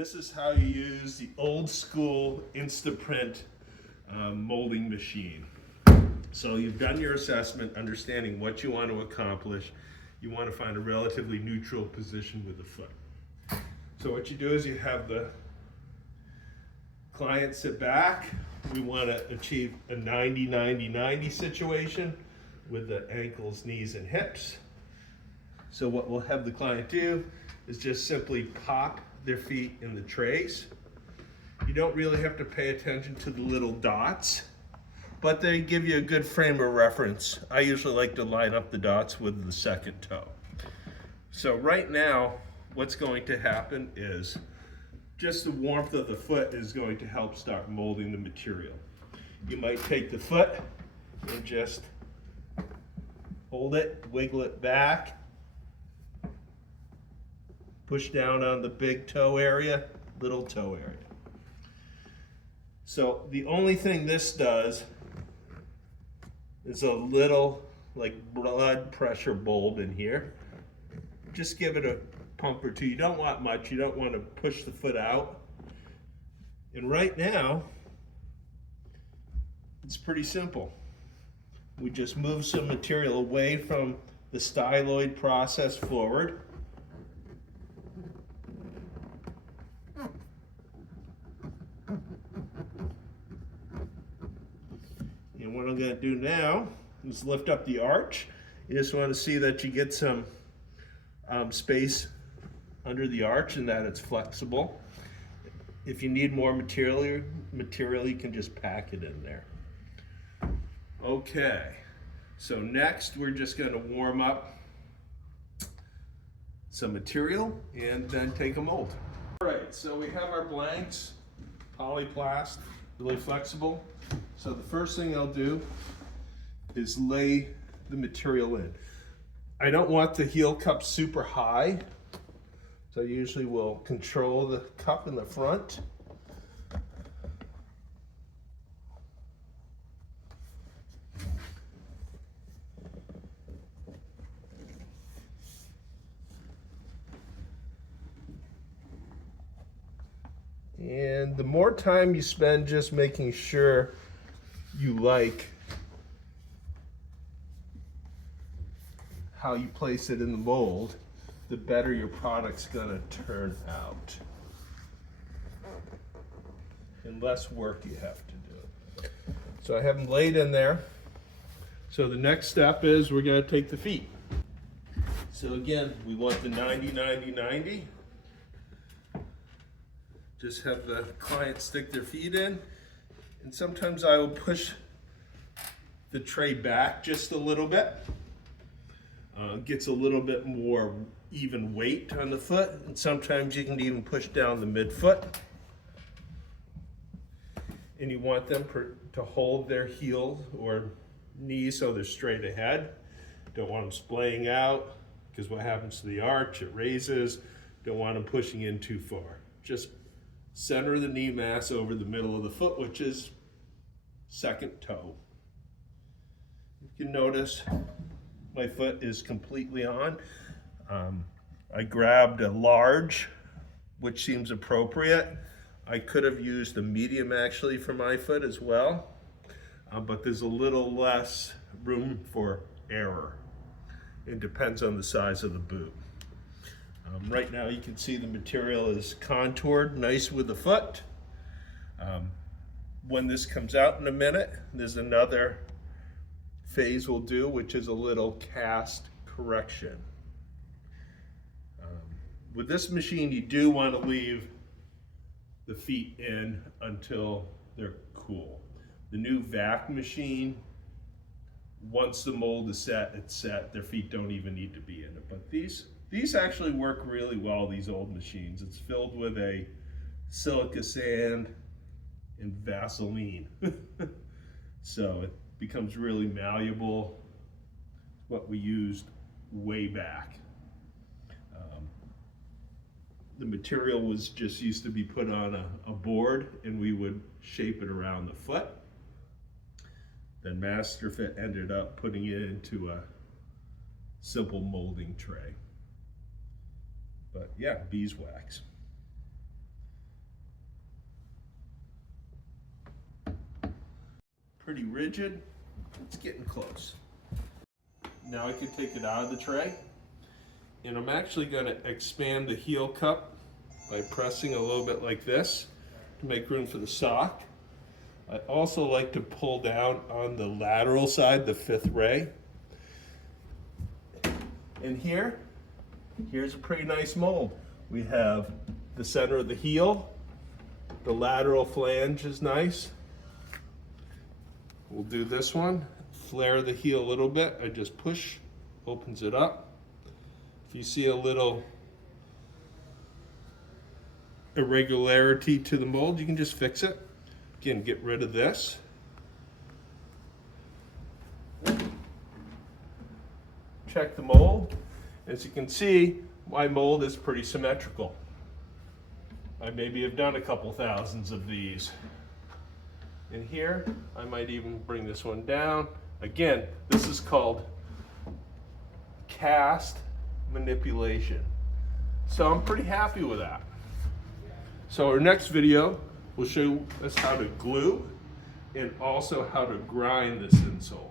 This is how you use the old school InstaPrint molding machine. So you've done your assessment, understanding what you want to accomplish. You want to find a relatively neutral position with the foot. So what you do is you have the client sit back. We want to achieve a 90-90-90 situation with the ankles, knees, and hips. So what we'll have the client do is just simply pop their feet in the trays. You don't really have to pay attention to the little dots, but they give you a good frame of reference. I usually like to line up the dots with the second toe. So right now, what's going to happen is just the warmth of the foot is going to help start molding the material. You might take the foot and just hold it, wiggle it back, push down on the big toe area, little toe area. So the only thing this does is a little like blood pressure bulb in here. Just give it a pump or two. You don't want much. You don't want to push the foot out. And right now, it's pretty simple. We just move some material away from the styloid process forward. And what I'm going to do now is lift up the arch. You just want to see that you get some space under the arch and that it's flexible. If you need more material, you can just pack it in there. Okay, so next we're just going to warm up some material and then take a mold. All right, so we have our blanks, polyplast, really flexible. So the first thing I'll do is lay the material in. I don't want the heel cup super high, so I usually will control the cup in the front. And the more time you spend just making sure you like how you place it in the mold, the better your product's gonna turn out. And less work you have to do. So I have them laid in there. So the next step is we're gonna take the feet. So again, we want the 90-90-90. Just have the client stick their feet in. And sometimes I will push the tray back just a little bit. Gets a little bit more even weight on the foot. And sometimes you can even push down the midfoot. And you want them to hold their heel or knee so they're straight ahead. Don't want them splaying out, because what happens to the arch, it raises. Don't want them pushing in too far. Just center the knee mass over the middle of the foot, which is second toe. You can notice my foot is completely on. I grabbed a large, which seems appropriate. I could have used a medium actually for my foot as well, but there's a little less room for error. It depends on the size of the boot. Right now you can see the material is contoured nice with the foot. When this comes out in a minute, there's another phase we'll do, which is a little cast correction. With this machine, you do want to leave the feet in until they're cool. The new vac machine, once the mold is set, it's set. Their feet don't even need to be in it. But these actually work really well, these old machines. It's filled with a silica sand and Vaseline. So it becomes really malleable. What we used way back. The material was just used to be put on a board, and we would shape it around the foot. Then MasterFit ended up putting it into a simple molding tray. But yeah, beeswax. pretty rigid. It's getting close. Now I can take it out of the tray, and I'm actually going to expand the heel cup by pressing a little bit like this to make room for the sock. I also like to pull down on the lateral side, the 5th ray. And here's a pretty nice mold. We have the center of the heel, the lateral flange is nice. We'll do this one, flare the heel a little bit. I just push, opens it up. If you see a little irregularity to the mold, you can just fix it. Again, get rid of this. Check the mold. As you can see, my mold is pretty symmetrical. I maybe have done a couple thousands of these. And here, I might even bring this one down. Again, this is called cast manipulation. So I'm pretty happy with that. So our next video will show us how to glue and also how to grind this insole.